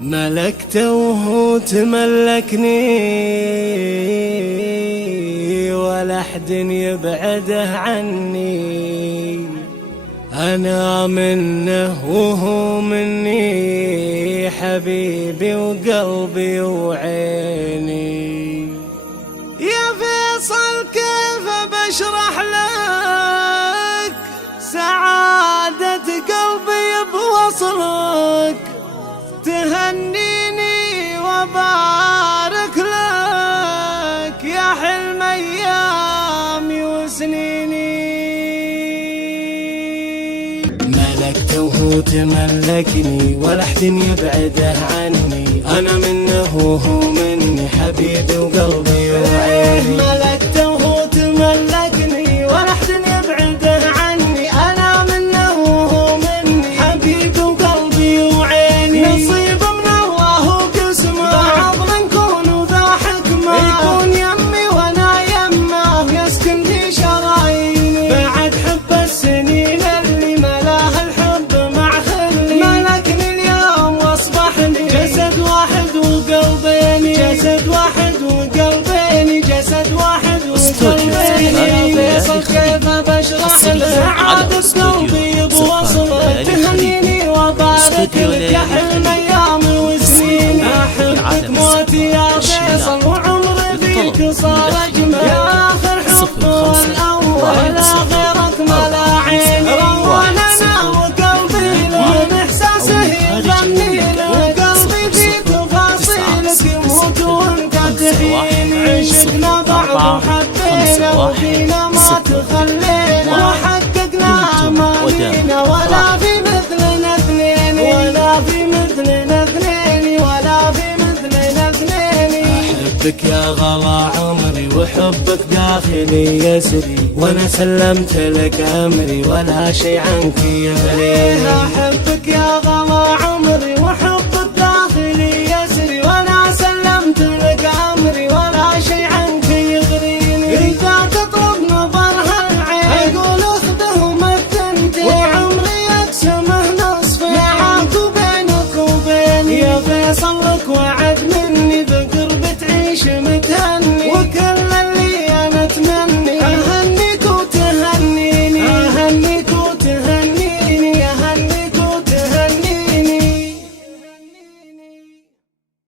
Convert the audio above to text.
ملكته وهو تملكني ولا أحد يبعده عني. أنا منه وهو مني، حبيبي وقلبي وعيني. يا فيصل كيف بشرح لك سعادة قلبي بوصلك، تهنيني وبارك لك يا حلم أيامي وسنيني. ملكته وهو تملكني ولا أحد يبعده عني. أنا منه وهو مني، حبيبي وقلبي وعيني. ملكته وهو تملكني ولا أحد يبعده عني. أنا منه وهو مني، حبيبي وقلبي وعيني. نصيب من الله وقسمه، بعض منكون وذا حكمه، يكون يمي وانا يمه، يسكن في شراييني. بعد حب السنين اللي ملاها الحب مع خلي، ملكني اليوم واصبحني جسد واحد وقلبيني. جسد واحد وقلبيني، جسد واحد وقلبيني. يا فيصل كيف بشرح لك سعادة قلبي بوصلك، تهنيني وبارك لك يا حلم ايامي وسنين. احبك موتي يا فيصل وعمري فيك صار اجمل، يا اخر حب الاول لا غيرك ملا عين. روان انا وقلبي من احساسه يغني له، وقلبي في تفاصيلك يموت وانت تحين. عشقنا بعض وحبينا وفينا ما تخلينا، وحققنا امانينا ولا في مثلنا اثنين. ولا في مثلنا اثنين، ولا في مثلنا اثنين. احبك يا غلا عمري وحبك داخلي يسري، وانا سلمت لك امري ولا شي عنك يغري. احبك يا غلا عمري وحبك